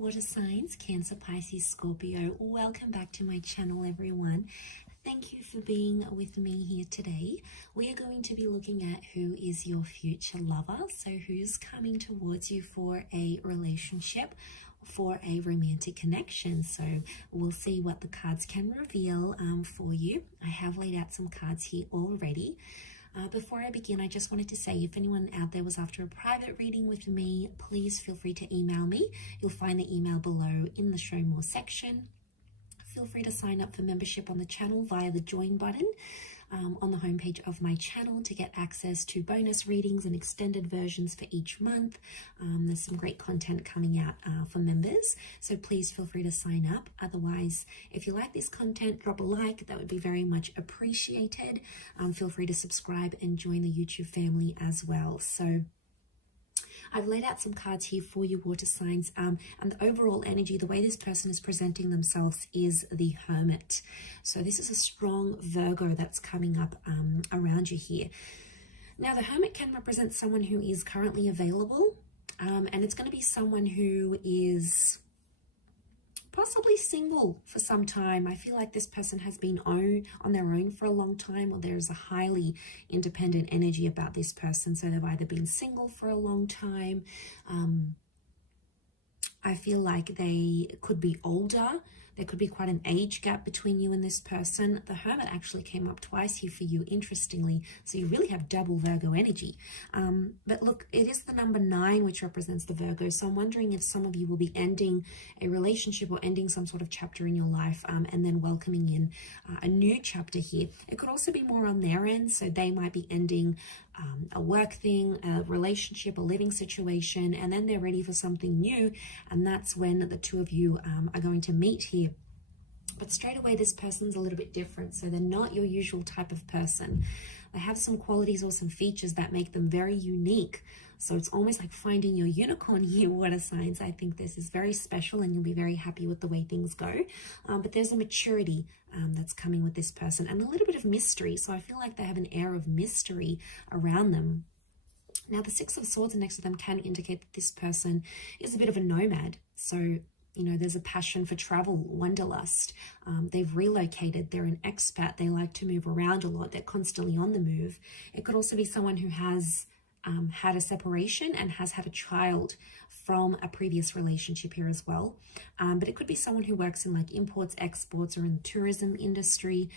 water signs, Cancer, Pisces, Scorpio. Welcome back to my channel, everyone. Thank you for being with me here today. We are going to be looking at who is your future lover. So who's coming towards you for a relationship, for a romantic connection. So we'll see what the cards can reveal for you. I have laid out some cards here already. Before I begin, I just wanted to say, if anyone out there was after a private reading with me, please feel free to email me. You'll find the email below in the show more section. Feel free to sign up for membership on the channel via the join button on the homepage of my channel to get access to bonus readings and extended versions for each month. There's some great content coming out for members, so please feel free to sign up. Otherwise, if you like this content, drop a like. That would be very much appreciated. Feel free to subscribe and join the YouTube family as well. So I've laid out some cards here for you, water signs, and the overall energy, the way this person is presenting themselves is the Hermit. So this is a strong Virgo that's coming up around you here. Now, the Hermit can represent someone who is currently available, and it's going to be someone who is possibly single for some time. I feel like this person has been on their own for a long time, or there's a highly independent energy about this person. So they've either been single for a long time. I feel like they could be older. There could be quite an age gap between you and this person. The Hermit actually came up twice here for you, interestingly. So you really have double Virgo energy. But look, it is the number 9, which represents the Virgo. So I'm wondering if some of you will be ending a relationship or ending some sort of chapter in your life and then welcoming in a new chapter here. It could also be more on their end. So they might be ending a work thing, a relationship, a living situation, and then they're ready for something new. And that's when the two of you are going to meet here. But straight away, this person's a little bit different. So they're not your usual type of person. They have some qualities or some features that make them very unique. So it's almost like finding your unicorn here, water signs. I think this is very special and you'll be very happy with the way things go. But there's a maturity that's coming with this person and a little bit of mystery. So I feel like they have an air of mystery around them. Now, the 6 of Swords next to them can indicate that this person is a bit of a nomad. So, you know, there's a passion for travel, wanderlust. They've relocated. They're an expat. They like to move around a lot. They're constantly on the move. It could also be someone who has had a separation and has had a child from a previous relationship here as well. But it could be someone who works in like imports, exports, or in the tourism industry.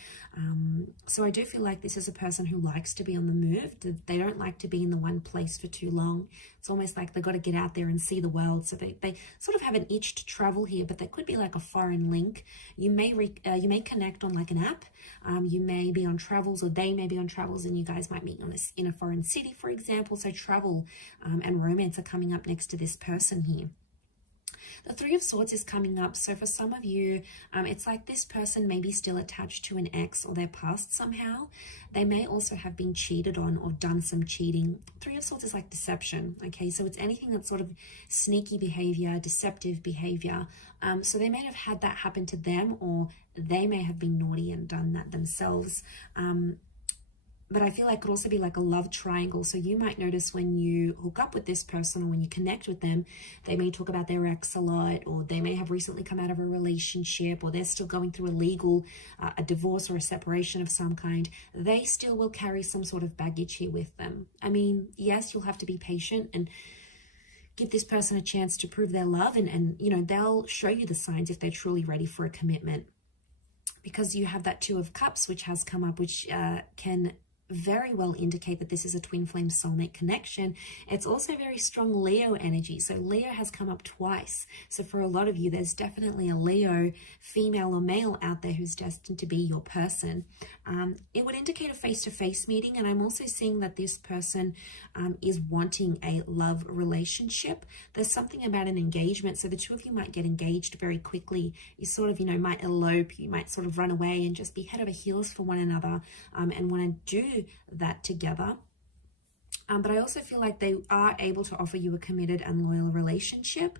So I do feel like this is a person who likes to be on the move. They don't like to be in the one place for too long. It's almost like they've got to get out there and see the world. So they sort of have an itch to travel here, but they could be like a foreign link. You may connect on like an app. You may be on travels, or they may be on travels, and you guys might meet in a foreign city, for example. So travel and romance are coming up next to this person here. The 3 of Swords is coming up. So for some of you, it's like this person may be still attached to an ex or their past somehow. They may also have been cheated on or done some cheating. 3 of Swords is like deception. Okay, so it's anything that's sort of sneaky behavior, deceptive behavior. So they may have had that happen to them, or they may have been naughty and done that themselves. But I feel like it could also be like a love triangle. So you might notice when you hook up with this person or when you connect with them, they may talk about their ex a lot, or they may have recently come out of a relationship, or they're still going through a divorce or a separation of some kind. They still will carry some sort of baggage here with them. I mean, yes, you'll have to be patient and give this person a chance to prove their love. And you know, they'll show you the signs if they're truly ready for a commitment. Because you have that 2 of Cups, which has come up, which can very well indicate that this is a twin flame soulmate connection. It's also very strong Leo energy. So Leo has come up twice. So for a lot of you, there's definitely a Leo, female or male, out there who's destined to be your person. It would indicate a face-to-face meeting. And I'm also seeing that this person is wanting a love relationship. There's something about an engagement. So the 2 of you might get engaged very quickly. You sort of, you know, might elope. You might sort of run away and just be head over heels for one another and want to do that together. But I also feel like they are able to offer you a committed and loyal relationship.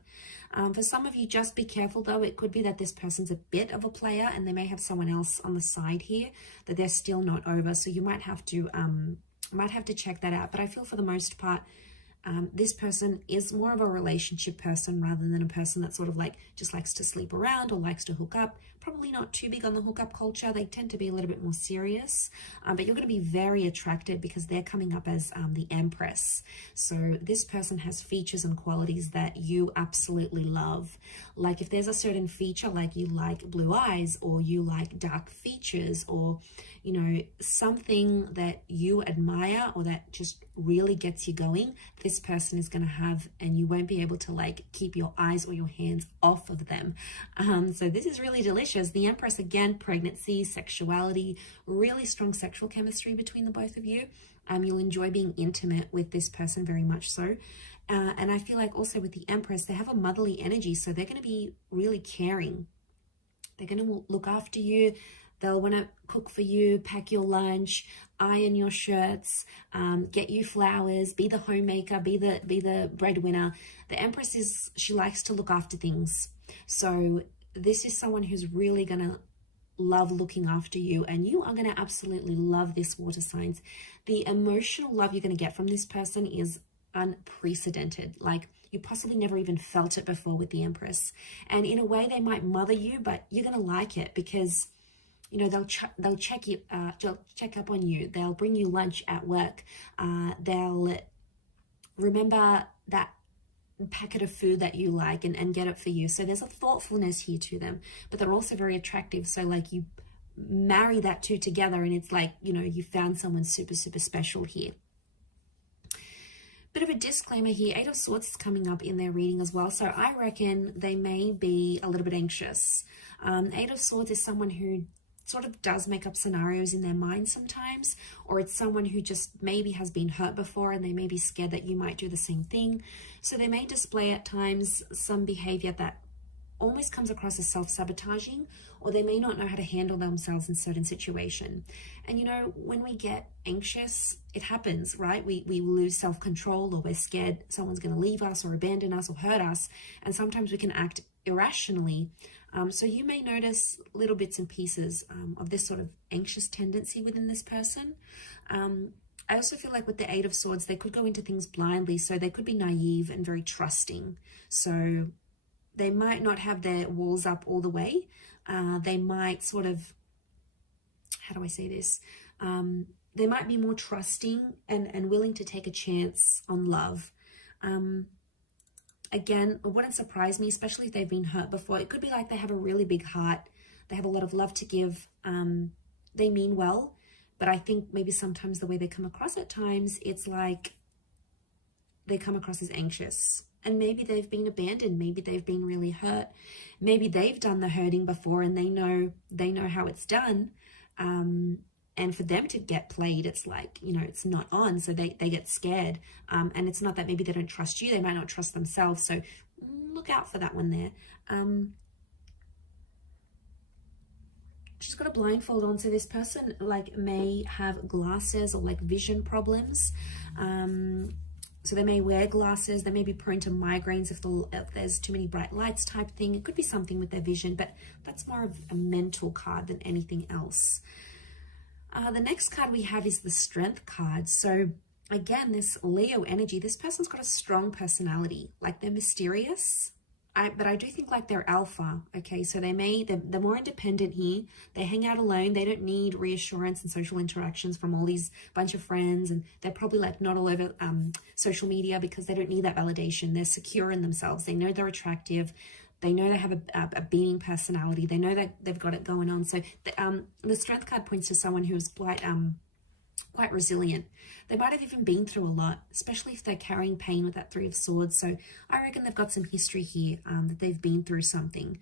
For some of you, just be careful though. It could be that this person's a bit of a player and they may have someone else on the side here that they're still not over. So you might have to check that out. But I feel for the most part, This person is more of a relationship person rather than a person that sort of like just likes to sleep around or likes to hook up. Probably not too big on the hookup culture. They tend to be a little bit more serious, but you're going to be very attracted because they're coming up as the Empress. So this person has features and qualities that you absolutely love. Like if there's a certain feature, like you like blue eyes or you like dark features, or you know, something that you admire or that just really gets you going, this person is going to have, and you won't be able to like keep your eyes or your hands off of them. So this is really delicious. The Empress, again, pregnancy, sexuality, really strong sexual chemistry between the both of you. You'll enjoy being intimate with this person, very much so. And I feel like also with the Empress, they have a motherly energy, so they're going to be really caring. They're going to look after you. They'll want to cook for you, pack your lunch, iron your shirts, get you flowers, be the homemaker, be the breadwinner. The Empress she likes to look after things. So this is someone who's really going to love looking after you, and you are going to absolutely love this, water signs. The emotional love you're going to get from this person is unprecedented. Like you possibly never even felt it before with the Empress. And in a way, they might mother you, but you're going to like it because you know, they'll check you, check up on you. They'll bring you lunch at work. They'll remember that packet of food that you like and get it for you. So there's a thoughtfulness here to them, but they're also very attractive. So like you marry that two together and it's like, you know, you found someone super, super special here. Bit of a disclaimer here, Eight of Swords is coming up in their reading as well. So I reckon they may be a little bit anxious. Eight of Swords is someone who sort of does make up scenarios in their mind sometimes, or it's someone who just maybe has been hurt before and they may be scared that you might do the same thing. So they may display at times some behavior that almost comes across as self-sabotaging, or they may not know how to handle themselves in certain situation. And you know, when we get anxious, it happens, right? We lose self-control, or we're scared someone's going to leave us or abandon us or hurt us, and sometimes we can act irrationally. So you may notice little bits and pieces of this sort of anxious tendency within this person. I also feel like with the Eight of Swords, they could go into things blindly. So they could be naive and very trusting. So they might not have their walls up all the way. They might sort of, how do I say this? They might be more trusting and willing to take a chance on love. Again, it wouldn't surprise me, especially if they've been hurt before. It could be like they have a really big heart. They have a lot of love to give. They mean well, but I think maybe sometimes the way they come across at times, it's like they come across as anxious. And maybe they've been abandoned. Maybe they've been really hurt. Maybe they've done the hurting before and they know how it's done. And for them to get played, it's like, you know, it's not on. So they get scared. And it's not that maybe they don't trust you. They might not trust themselves. So look out for that one there. She's got a blindfold on. So this person like may have glasses or like vision problems. So they may wear glasses. They may be prone to migraines if there's too many bright lights type thing. It could be something with their vision, but that's more of a mental card than anything else. The next card we have is the Strength card. So again, this Leo energy, this person's got a strong personality. Like they're mysterious, but I do think like they're alpha. Okay, so they're more independent here. They hang out alone. They don't need reassurance and social interactions from all these bunch of friends. And they're probably like not all over social media because they don't need that validation. They're secure in themselves. They know they're attractive. They know they have a beaming personality. They know that they've got it going on. So the Strength card points to someone who is quite resilient. They might have even been through a lot, especially if they're carrying pain with that Three of Swords. So I reckon they've got some history here, that they've been through something.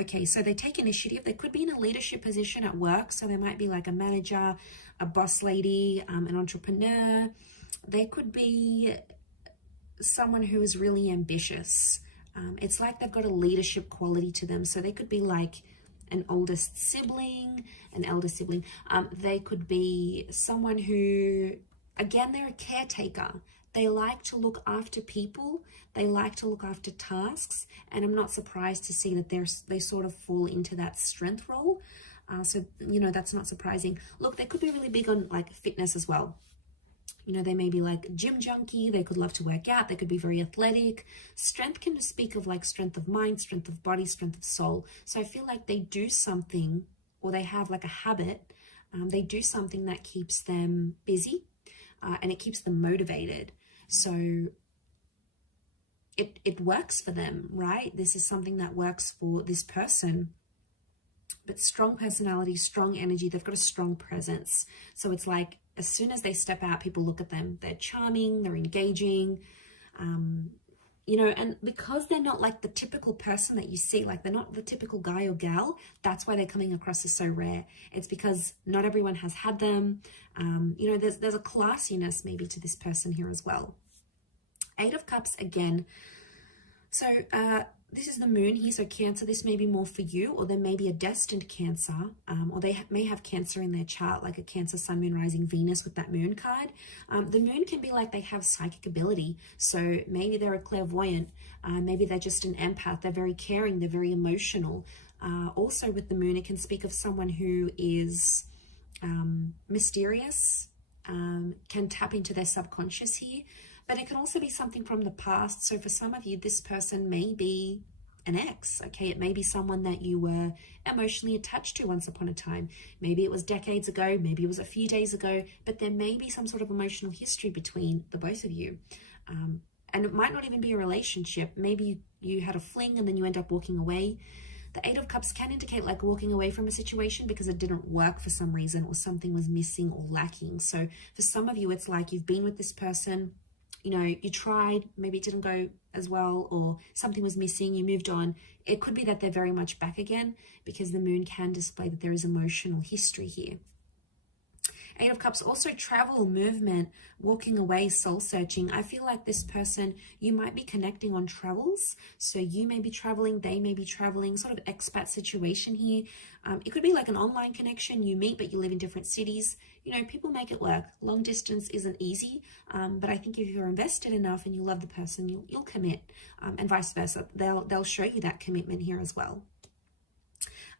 Okay, so they take initiative. They could be in a leadership position at work. So they might be like a manager, a boss lady, an entrepreneur. They could be someone who is really ambitious. It's like they've got a leadership quality to them. So they could be like an oldest sibling, an elder sibling. They could be someone who, again, they're a caretaker. They like to look after people. They like to look after tasks. And I'm not surprised to see that they sort of fall into that strength role. So, you know, that's not surprising. Look, they could be really big on like fitness as well. You know, they may be like a gym junkie. They could love to work out. They could be very athletic. Strength can speak of like strength of mind, strength of body, strength of soul. So I feel like they do something, or they have like a habit. They do something that keeps them busy, and it keeps them motivated. So it works for them, right? This is something that works for this person. But strong personality, strong energy, they've got a strong presence. So it's like, as soon as they step out, people look at them. They're charming, they're engaging, you know, and because they're not like the typical person that you see, like they're not the typical guy or gal, that's why they're coming across as so rare. It's because not everyone has had them. You know, there's a classiness maybe to this person here as well. Eight of Cups again. So this is the moon here, so Cancer, this may be more for you, or there may be a destined Cancer, or they may have Cancer in their chart, like a Cancer, Sun, Moon, Rising, Venus with that moon card. The moon can be like they have psychic ability, so maybe they're a clairvoyant, maybe they're just an empath, they're very caring, they're very emotional. Also with the moon, it can speak of someone who is mysterious, can tap into their subconscious here. But it can also be something from the past. So for some of you, this person may be an ex, okay? It may be someone that you were emotionally attached to once upon a time. Maybe it was decades ago, maybe it was a few days ago, but there may be some sort of emotional history between the both of you. And it might not even be a relationship. Maybe you had a fling and then you end up walking away. The Eight of Cups can indicate like walking away from a situation because it didn't work for some reason, or something was missing or lacking. So for some of you, it's like you've been with this person, you know, you tried, maybe it didn't go as well, or something was missing, you moved on. It could be that they're very much back again, because the moon can display that there is emotional history here. Eight of Cups, also travel, movement, walking away, soul searching. I feel like this person, you might be connecting on travels. So you may be traveling, they may be traveling, sort of expat situation here. It could be like an online connection. You meet, but you live in different cities. You know, people make it work. Long distance isn't easy, but I think if you're invested enough and you love the person, you'll commit, and vice versa. They'll show you that commitment here as well.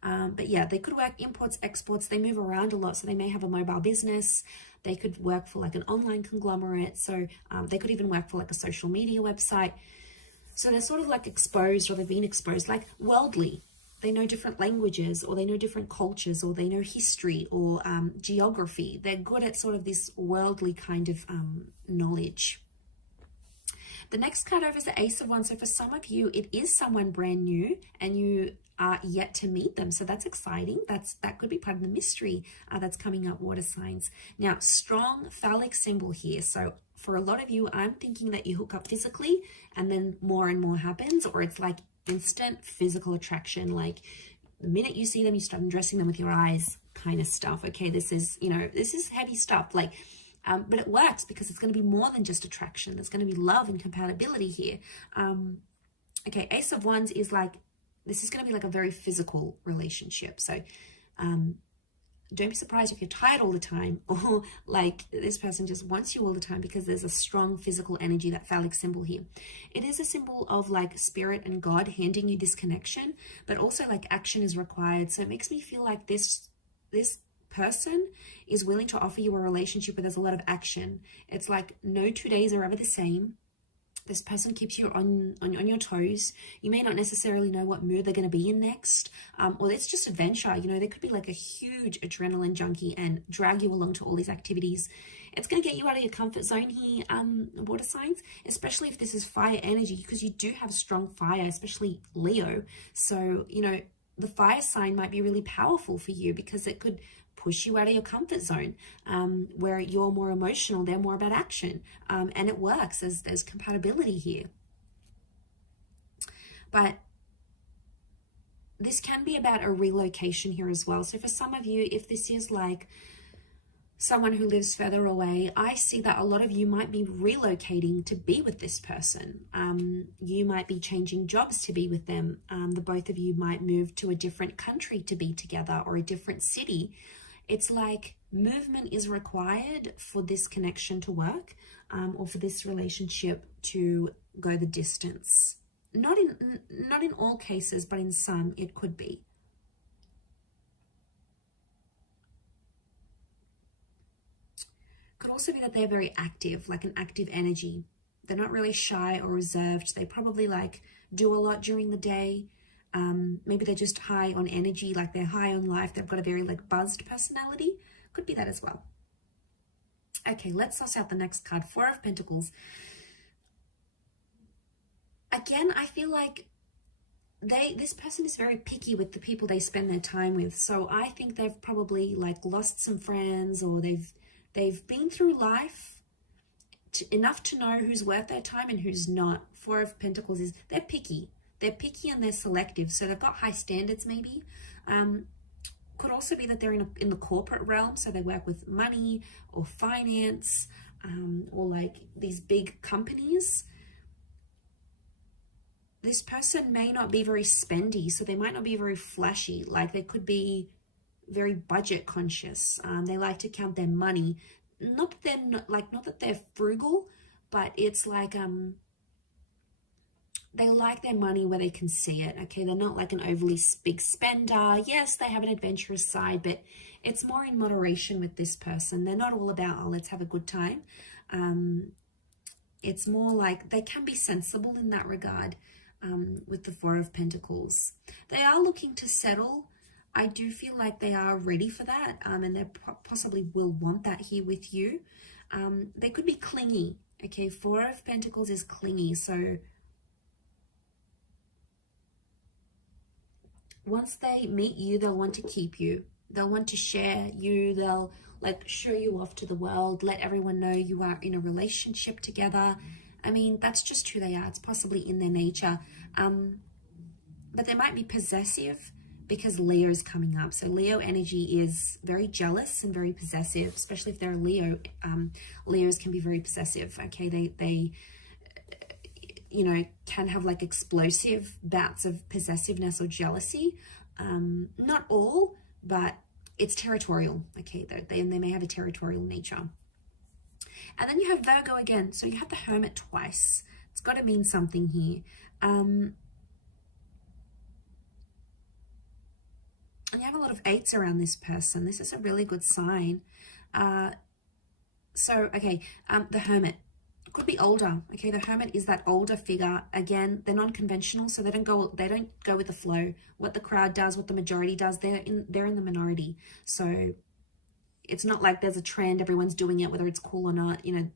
But yeah, they could work imports, exports. They move around a lot, so they may have a mobile business. They could work for like an online conglomerate. So they could even work for like a social media website. So they're sort of like exposed, or they've been exposed, like worldly. They know different languages, or they know different cultures, or they know history, or geography. They're good at sort of this worldly kind of knowledge. The next card over is the Ace of Wands. So for some of you, it is someone brand new and you are yet to meet them. So that's exciting. That could be part of the mystery that's coming up, water signs. Now, strong phallic symbol here. So for a lot of you, I'm thinking that you hook up physically and then more and more happens, or it's like instant physical attraction. Like the minute you see them, you start undressing them with your eyes kind of stuff. Okay, this is, you know, this is heavy stuff. Like, but it works because it's going to be more than just attraction. There's going to be love and compatibility here. Okay, Ace of Wands is like, this is going to be like a very physical relationship. So don't be surprised if you're tired all the time, or like this person just wants you all the time, because there's a strong physical energy, that phallic symbol here. It is a symbol of like spirit and God handing you this connection, but also like action is required. So it makes me feel like this person is willing to offer you a relationship where there's a lot of action. It's like no 2 days are ever the same. This person keeps you on your toes. You may not necessarily know what mood they're going to be in next, or it's just adventure. You know, they could be like a huge adrenaline junkie and drag you along to all these activities. It's going to get you out of your comfort zone here, water signs, especially if this is fire energy, because you do have strong fire, especially Leo. So, you know, the fire sign might be really powerful for you, because it could push you out of your comfort zone, where you're more emotional, they're more about action, and it works. There's compatibility here. But this can be about a relocation here as well. So for some of you, if this is like someone who lives further away, I see that a lot of you might be relocating to be with this person. You might be changing jobs to be with them. The both of you might move to a different country to be together, or a different city. It's like movement is required for this connection to work, or for this relationship to go the distance. Not in all cases, but in some it could be. Could also be that they're very active, like an active energy. They're not really shy or reserved. They probably like do a lot during the day. Maybe they're just high on energy, like they're high on life. They've got a very like buzzed personality. Could be that as well. Okay, let's suss out the next card. Four of Pentacles. Again, I feel like this person is very picky with the people they spend their time with. So I think they've probably like lost some friends, or they've been through life enough to know who's worth their time and who's not. Four of Pentacles is they're picky. They're picky and they're selective. So they've got high standards maybe. Could also be that they're in the corporate realm. So they work with money or finance, or like these big companies. This person may not be very spendy, so they might not be very flashy. Like they could be very budget conscious. They like to count their money. Not that they're frugal, but it's like they like their money where they can see it. Okay, they're not like an overly big spender. Yes, they have an adventurous side, but it's more in moderation with this person. They're not all about, oh, let's have a good time. It's more like they can be sensible in that regard. With the Four of Pentacles, they are looking to settle. I do feel like they are ready for that, and they possibly will want that here with you. They could be clingy. Okay, Four of Pentacles is clingy, so once they meet you, they'll want to keep you. They'll want to share you. They'll like show you off to the world, let everyone know you are in a relationship together. I mean, that's just who they are. It's possibly in their nature. But they might be possessive because Leo is coming up. So Leo energy is very jealous and very possessive, especially if they're a Leo. Leos can be very possessive. Okay, they you know, can have like explosive bouts of possessiveness or jealousy. Not all, but it's territorial. Okay, they may have a territorial nature. And then you have Virgo again. So you have the Hermit twice. It's got to mean something here. And you have a lot of eights around this person. This is a really good sign. The Hermit could be older. Okay, the Hermit is that older figure. Again, they're non-conventional, so they don't go with the flow. What the crowd does, what the majority does, they're in the minority. So it's not like there's a trend, everyone's doing it, whether it's cool or not. You know,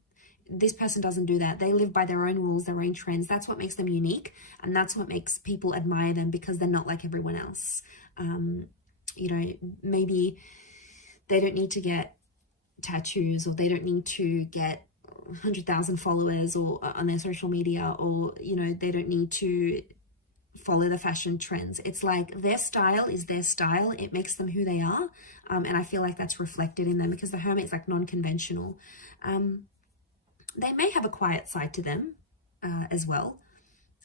this person doesn't do that. They live by their own rules, their own trends. That's what makes them unique, and that's what makes people admire them, because they're not like everyone else. You know, maybe they don't need to get tattoos, or they don't need to get 100,000 followers or on their social media, or, you know, they don't need to follow the fashion trends. It's like their style is their style. It makes them who they are. And I feel like that's reflected in them, because the Hermit is like non-conventional. They may have a quiet side to them as well.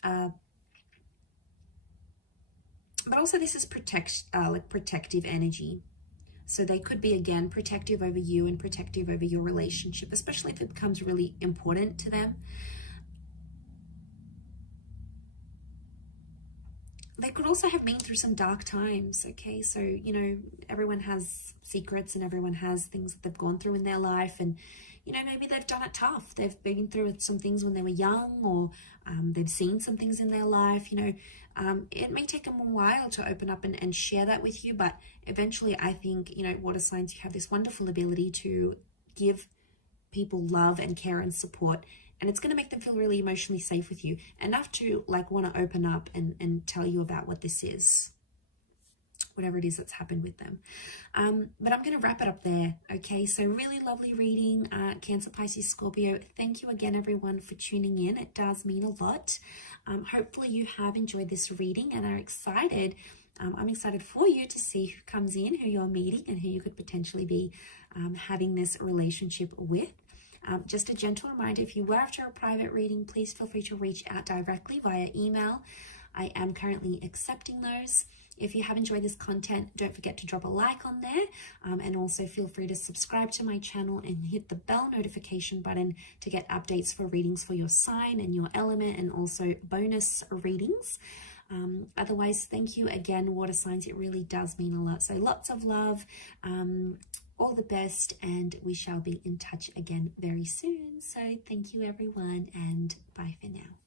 But also this is protective energy. So they could be, again, protective over you and protective over your relationship, especially if it becomes really important to them. They could also have been through some dark times, okay? So, you know, everyone has secrets and everyone has things that they've gone through in their life, and, you know, maybe they've done it tough. They've been through some things when they were young, or they've seen some things in their life, you know. It may take them a while to open up and share that with you, but eventually I think, you know, water signs, you have this wonderful ability to give people love and care and support, and it's going to make them feel really emotionally safe with you, enough to like want to open up and tell you about what this is, whatever it is that's happened with them. But I'm going to wrap it up there. Okay, so really lovely reading, Cancer, Pisces, Scorpio. Thank you again, everyone, for tuning in. It does mean a lot. Hopefully you have enjoyed this reading and are excited. I'm excited for you to see who comes in, who you're meeting, and who you could potentially be having this relationship with. Just a gentle reminder, if you were after a private reading, please feel free to reach out directly via email. I am currently accepting those. If you have enjoyed this content, don't forget to drop a like on there, and also feel free to subscribe to my channel and hit the bell notification button to get updates for readings for your sign and your element, and also bonus readings. Otherwise, thank you again, water signs. It really does mean a lot. So lots of love, all the best, and we shall be in touch again very soon. So thank you, everyone, and bye for now.